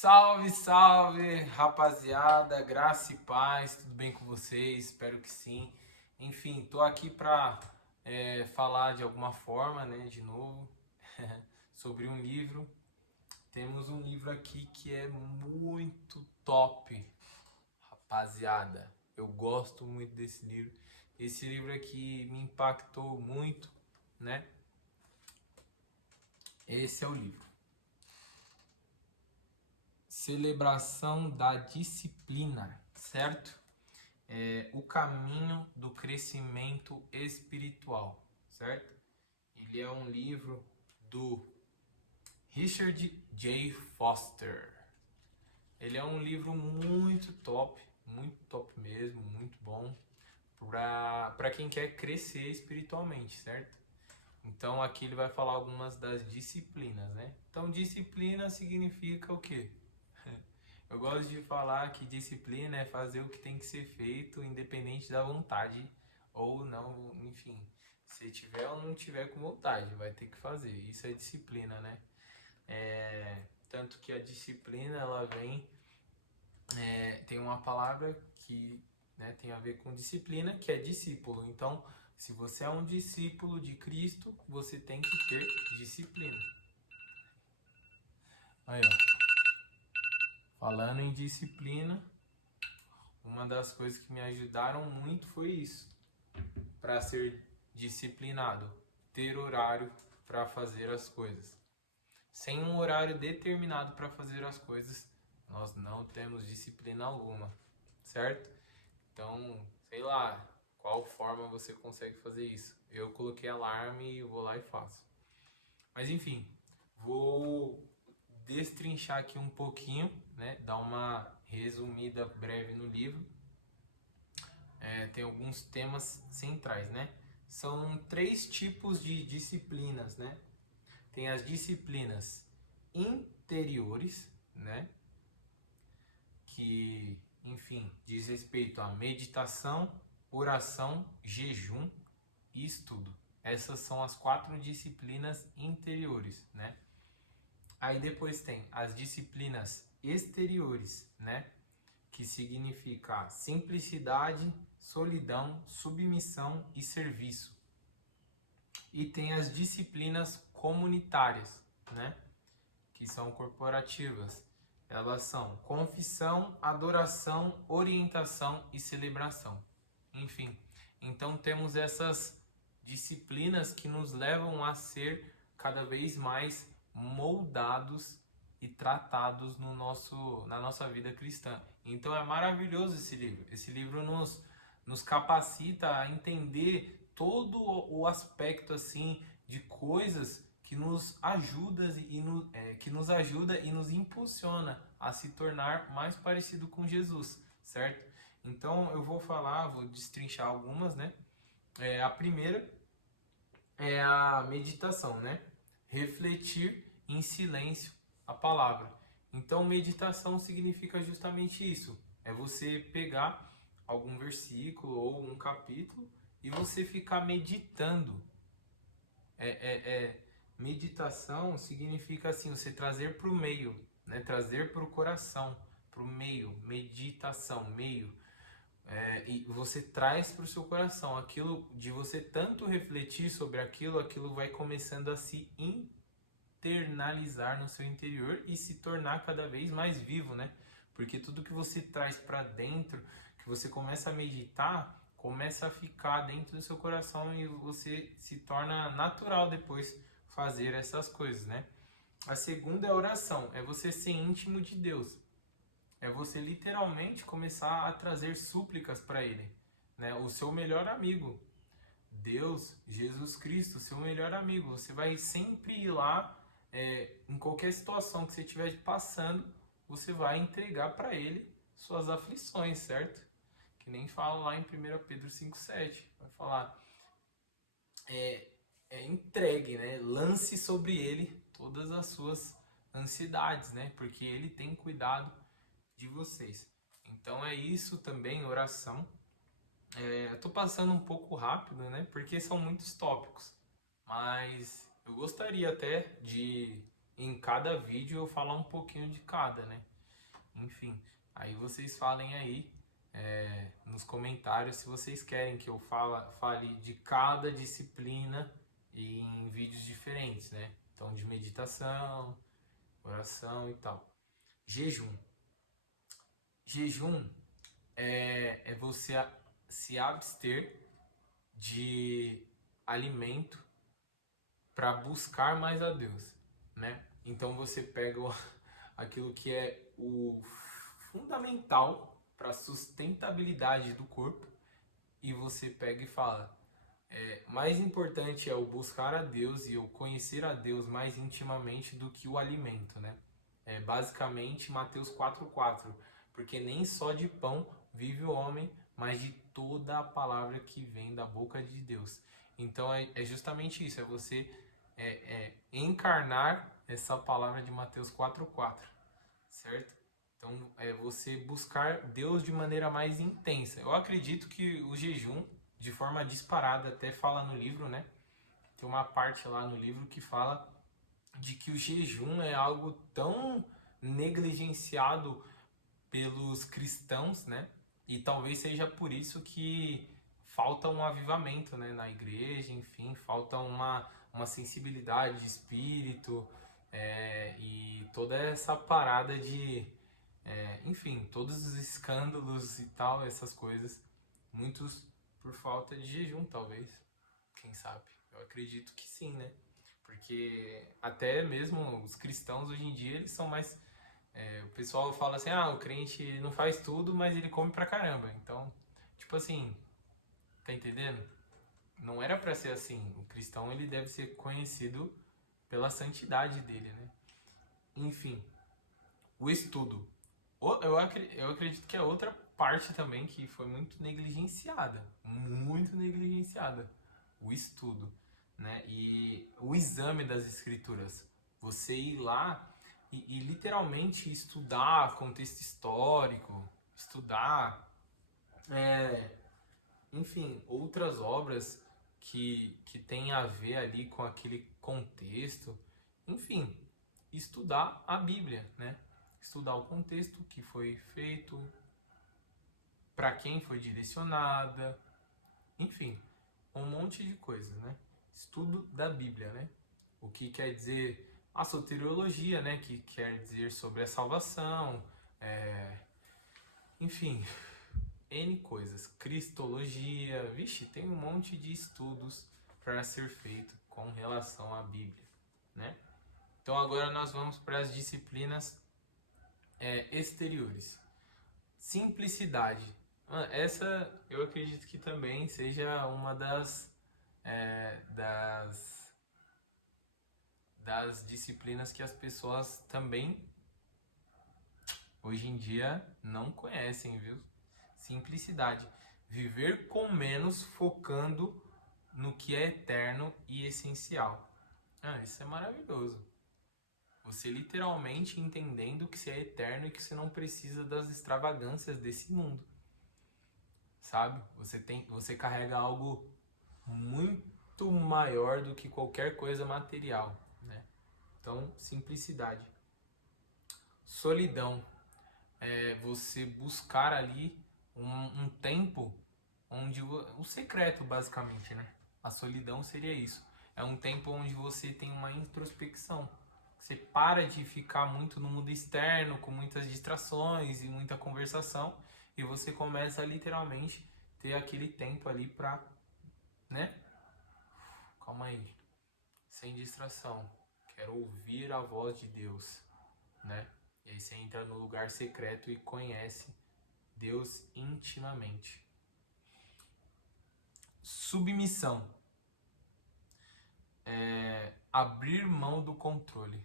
Salve, salve, rapaziada, graça e paz, tudo bem com vocês? Espero que sim. Enfim, tô aqui pra falar de alguma forma, né, de novo, sobre um livro. Temos um livro aqui que é muito top, rapaziada. Eu gosto muito desse livro. Esse livro aqui me impactou muito, né? Esse é o livro. Celebração da disciplina, certo? O caminho do crescimento espiritual, certo? Ele é um livro do Richard J. Foster. Ele é um livro muito top mesmo, muito bom para quem quer crescer espiritualmente, certo? Então aqui ele vai falar algumas das disciplinas, né? Então disciplina significa o quê? Eu gosto de falar que disciplina é fazer o que tem que ser feito, independente da vontade ou não, enfim. Se tiver ou não tiver com vontade, vai ter que fazer. Isso é disciplina, né? Tanto que a disciplina, ela vem, tem uma palavra que, né, tem a ver com disciplina, que é discípulo. Então, se você é um discípulo de Cristo, você tem que ter disciplina. Aí, ó. Falando em disciplina, uma das coisas que me ajudaram muito foi isso. Para ser disciplinado, ter horário para fazer as coisas. Sem um horário determinado para fazer as coisas, nós não temos disciplina alguma, certo? Então, sei lá, qual forma você consegue fazer isso? Eu coloquei alarme e vou lá e faço. Mas enfim, vou destrinchar aqui um pouquinho, né? Dar uma resumida breve no livro. Tem alguns temas centrais, né? São 3 tipos de disciplinas, né? Tem as disciplinas interiores, né? Que, enfim, diz respeito à meditação, oração, jejum e estudo. Essas são as 4 disciplinas interiores, né? Aí depois tem as disciplinas exteriores, né? Que significa simplicidade, solidão, submissão e serviço. E tem as disciplinas comunitárias, né? Que são corporativas. Elas são confissão, adoração, orientação e celebração. Enfim, então temos essas disciplinas que nos levam a ser cada vez mais moldados e tratados na nossa vida cristã. Então é maravilhoso esse livro. Esse livro nos capacita a entender todo o aspecto assim de coisas que nos que nos ajuda e nos impulsiona a se tornar mais parecido com Jesus, certo? Então eu vou destrinchar algumas, né? A primeira é a meditação, né? Refletir em silêncio a palavra. Então, meditação significa justamente isso. É você pegar algum versículo ou um capítulo e você ficar meditando. Meditação significa assim, você trazer para o meio, né? Trazer para o coração, para o meio, meditação, meio. E você traz para o seu coração aquilo de você tanto refletir sobre aquilo, aquilo vai começando a se internalizar no seu interior e se tornar cada vez mais vivo, né? Porque tudo que você traz para dentro, que você começa a meditar, começa a ficar dentro do seu coração e você se torna natural depois fazer essas coisas, né? A segunda é a oração, é você ser íntimo de Deus. É você literalmente começar a trazer súplicas para Ele, né? O seu melhor amigo, Deus, Jesus Cristo, seu melhor amigo. Você vai sempre ir lá, em qualquer situação que você estiver passando, você vai entregar para Ele suas aflições, certo? Que nem fala lá em 1 Pedro 5,7. Vai falar, entregue, né? Lance sobre Ele todas as suas ansiedades, né? Porque Ele tem cuidado de vocês. Então é isso também, oração. Eu tô passando um pouco rápido, né? Porque são muitos tópicos. Mas eu gostaria até de em cada vídeo eu falar um pouquinho de cada, né? Enfim, aí vocês falem aí nos comentários se vocês querem que eu fale de cada disciplina em vídeos diferentes, né? Então, de meditação, oração e tal. Jejum. Jejum é você se abster de alimento para buscar mais a Deus, né? Então você pega aquilo que é o fundamental para a sustentabilidade do corpo e você pega e fala: mais importante é o buscar a Deus e o conhecer a Deus mais intimamente do que o alimento, né? É basicamente Mateus 4,4, porque nem só de pão vive o homem, mas de toda a palavra que vem da boca de Deus. Então é justamente isso, é você encarnar essa palavra de Mateus 4,4, certo? Então é você buscar Deus de maneira mais intensa. Eu acredito que o jejum, de forma disparada, até fala no livro, né? Tem uma parte lá no livro que fala de que o jejum é algo tão negligenciado pelos cristãos, né? E talvez seja por isso que falta um avivamento, né, na igreja, enfim, falta uma sensibilidade de espírito, e toda essa parada de, enfim, todos os escândalos e tal, essas coisas, muitos por falta de jejum, talvez, quem sabe? Eu acredito que sim, né? Porque até mesmo os cristãos hoje em dia, eles são mais... o pessoal fala assim, o crente não faz tudo, mas ele come pra caramba. Então, tipo assim, tá entendendo? Não era pra ser assim. O cristão, ele deve ser conhecido pela santidade dele, né? Enfim, o estudo. Eu acredito que é outra parte também que foi muito negligenciada. Muito negligenciada. O estudo, né? E o exame das escrituras. Você ir lá e literalmente estudar contexto histórico, estudar, enfim, outras obras que tem a ver ali com aquele contexto. Enfim, estudar a Bíblia, né? Estudar o contexto que foi feito, para quem foi direcionada, enfim, um monte de coisas, né? Estudo da Bíblia, né? O que quer dizer a soteriologia, né? Que quer dizer sobre a salvação, enfim, N coisas. Cristologia, vixe, tem um monte de estudos para ser feito com relação à Bíblia, né? Então agora nós vamos para as disciplinas exteriores. Simplicidade. Essa eu acredito que também seja uma das disciplinas que as pessoas também hoje em dia não conhecem, viu? Simplicidade. Viver com menos, focando no que é eterno e essencial. Isso é maravilhoso. Você literalmente entendendo que você é eterno e que você não precisa das extravagâncias desse mundo. Sabe? Você carrega algo muito maior do que qualquer coisa material, né? Então, simplicidade. Solidão. É você buscar ali um tempo onde... O secreto, basicamente, né? A solidão seria isso. É um tempo onde você tem uma introspecção. Você para de ficar muito no mundo externo, com muitas distrações e muita conversação, e você começa a literalmente ter aquele tempo ali pra, né? Calma aí. Sem distração. Quero ouvir a voz de Deus, né? E aí você entra no lugar secreto e conhece Deus intimamente. Submissão. Abrir mão do controle.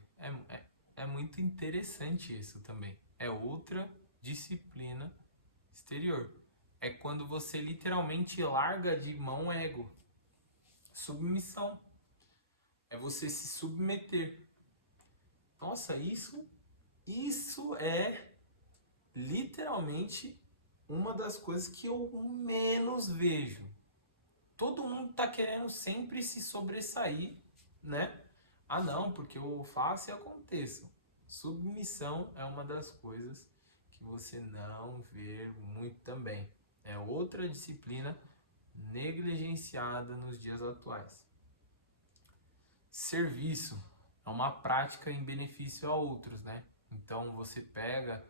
É muito interessante isso também. É outra disciplina exterior. É quando você literalmente larga de mão o ego. Submissão. É você se submeter. Nossa, isso é literalmente uma das coisas que eu menos vejo. Todo mundo tá querendo sempre se sobressair, né? Ah, não, porque eu faço e aconteço. Submissão é uma das coisas que você não vê muito também. É outra disciplina negligenciada nos dias atuais. Serviço é uma prática em benefício a outros, né? Então você pega,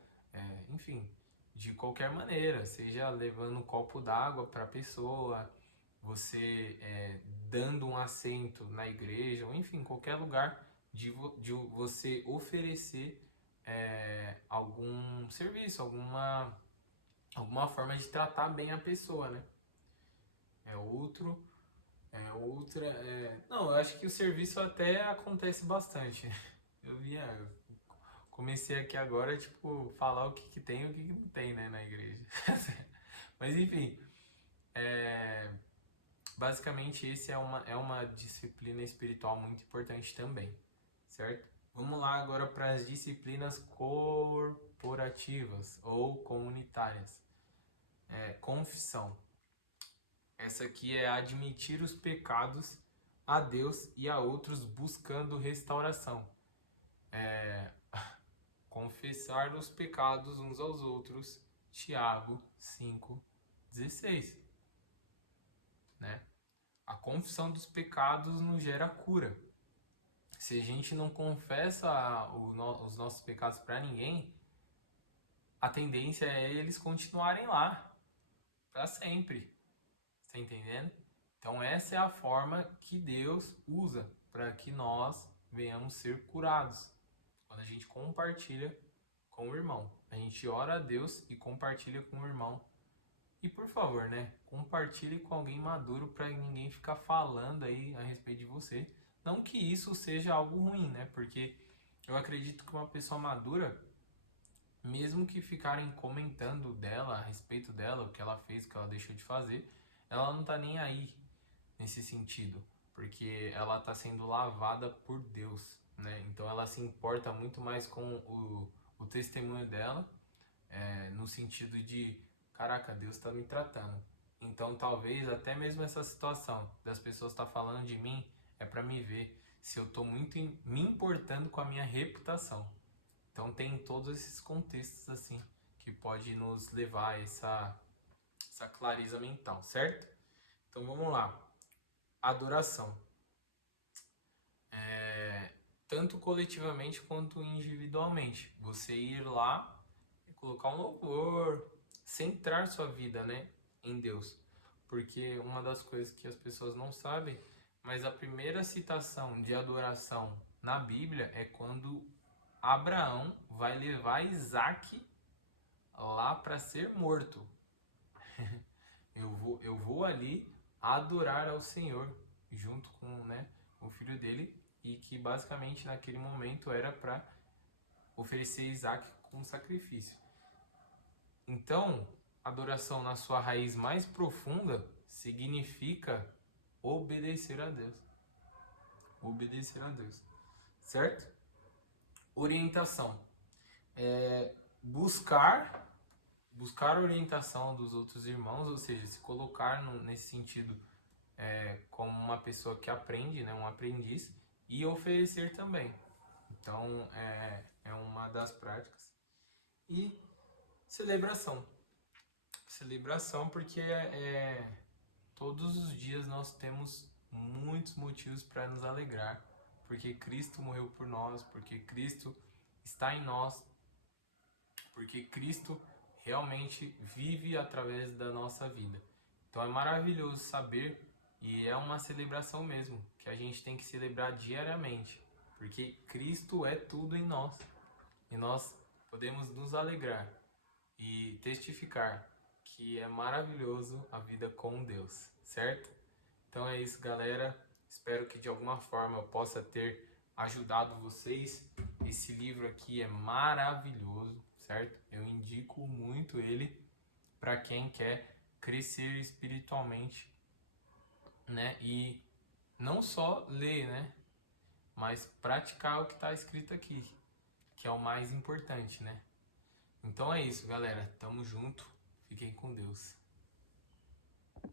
enfim, de qualquer maneira, seja levando um copo d'água para a pessoa, você dando um assento na igreja, ou enfim, qualquer lugar de você oferecer algum serviço, alguma forma de tratar bem a pessoa, né? É outro, outra. Não, eu acho que o serviço até acontece bastante. Eu comecei aqui agora, tipo, falar o que, que tem e o que, que não tem, né, na igreja. Mas enfim, basicamente esse é uma disciplina espiritual muito importante também, certo? Vamos lá agora para as disciplinas corporativas ou comunitárias. Confissão. Essa aqui é admitir os pecados a Deus e a outros buscando restauração. Confessar os pecados uns aos outros. Tiago 5,16. Né? A confissão dos pecados nos gera cura. Se a gente não confessa os nossos pecados para ninguém, a tendência é eles continuarem lá para sempre. Tá entendendo? Então essa é a forma que Deus usa para que nós venhamos ser curados. Quando a gente compartilha com o irmão. A gente ora a Deus e compartilha com o irmão. E por favor, né? Compartilhe com alguém maduro para ninguém ficar falando aí a respeito de você. Não que isso seja algo ruim, né? Porque eu acredito que uma pessoa madura, mesmo que ficarem comentando dela, a respeito dela, o que ela fez, o que ela deixou de fazer, ela não tá nem aí nesse sentido, porque ela tá sendo lavada por Deus, né? Então ela se importa muito mais com o testemunho dela, no sentido de, caraca, Deus tá me tratando. Então talvez até mesmo essa situação das pessoas estar falando de mim é para me ver se eu tô muito me importando com a minha reputação. Então tem todos esses contextos assim que pode nos levar a essa clareza mental, certo? Então vamos lá. Adoração. Tanto coletivamente quanto individualmente. Você ir lá e colocar um louvor, centrar sua vida, né, em Deus. Porque uma das coisas que as pessoas não sabem, mas a primeira citação de adoração na Bíblia é quando Abraão vai levar Isaac lá para ser morto. Eu vou ali adorar ao Senhor junto com, né, o filho dele, e que basicamente naquele momento era para oferecer Isaac como sacrifício. Então, adoração na sua raiz mais profunda significa obedecer a Deus. Obedecer a Deus. Certo? Orientação. Buscar a orientação dos outros irmãos, ou seja, se colocar nesse sentido como uma pessoa que aprende, né, um aprendiz, e oferecer também. Então é uma das práticas. E celebração. Celebração porque todos os dias nós temos muitos motivos para nos alegrar, porque Cristo morreu por nós, porque Cristo está em nós, porque Cristo realmente vive através da nossa vida. Então é maravilhoso saber, e é uma celebração mesmo, que a gente tem que celebrar diariamente, porque Cristo é tudo em nós, e nós podemos nos alegrar e testificar que é maravilhoso a vida com Deus, certo? Então é isso, galera. Espero que de alguma forma eu possa ter ajudado vocês. Esse livro aqui é maravilhoso, certo? Eu indico muito ele para quem quer crescer espiritualmente, né? E não só ler, né? Mas praticar o que está escrito aqui, que é o mais importante, né? Então é isso, galera. Tamo junto. Fiquem com Deus.